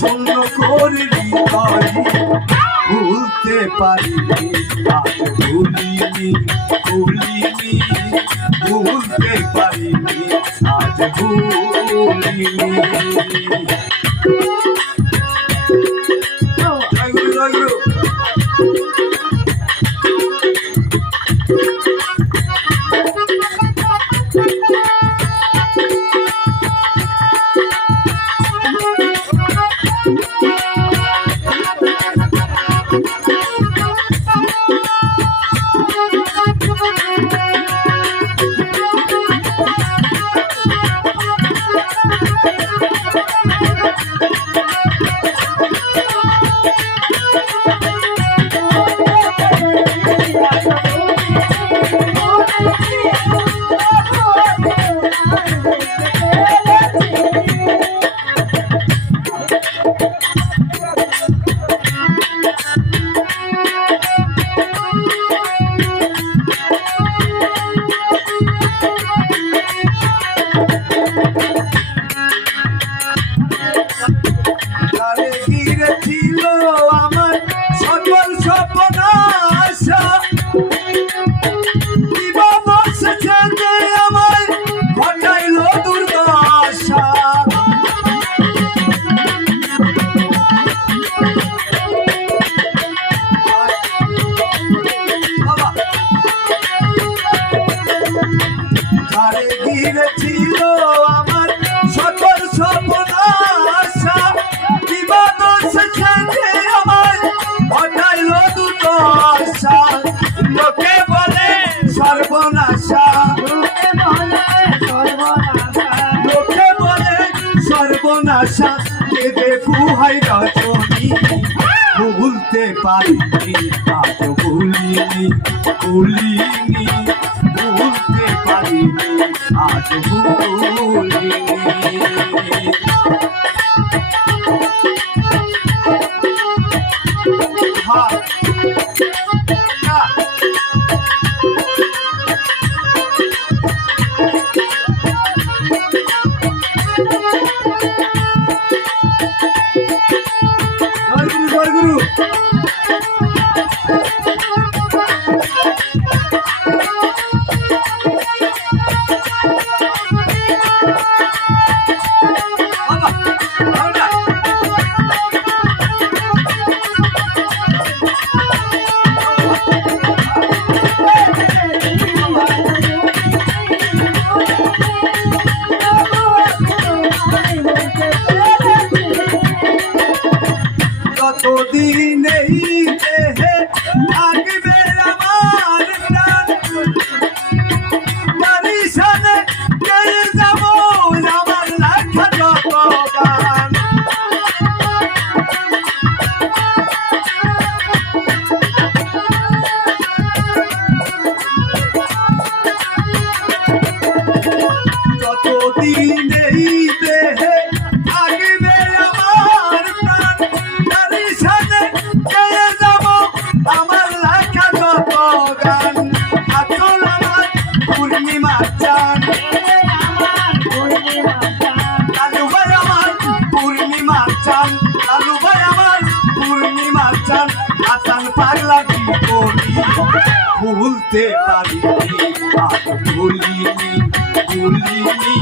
শূন্য করে ভুলতে পারিনি আজ ভুলিনি ভুলিনি ভুলতে পারিনি আজ ভুলিনি। ঘিরে ছিল আমার সকল স্বপ্ন আশা সেখানে আমার ঘটাইল দুটো আশা। লোকে বলে সর্বনাশা। লোকে বলে সর্বনাশা। কেঁদে কুহাই রজনী ভুলতে পারিনি আজ ভুলিনি ভুলিনি। পারিনি আজ পূর্ণিমা চান লালু ভাই আমার পূর্ণিমা চান লালু ভাই আমার পূর্ণিমা চান আসান পাগলা কি বলি ভুলতে পারিনি ভুলিনি ভুলিনি,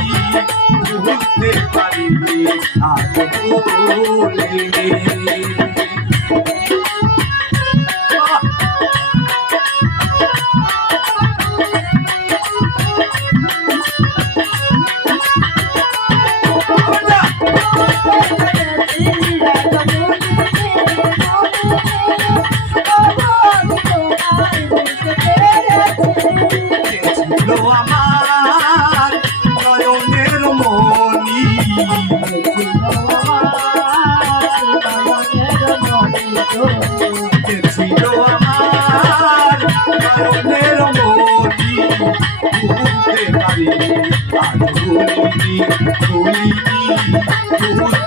ভুলতে পারিনি আর ভুলিনি। ভুলতে পারি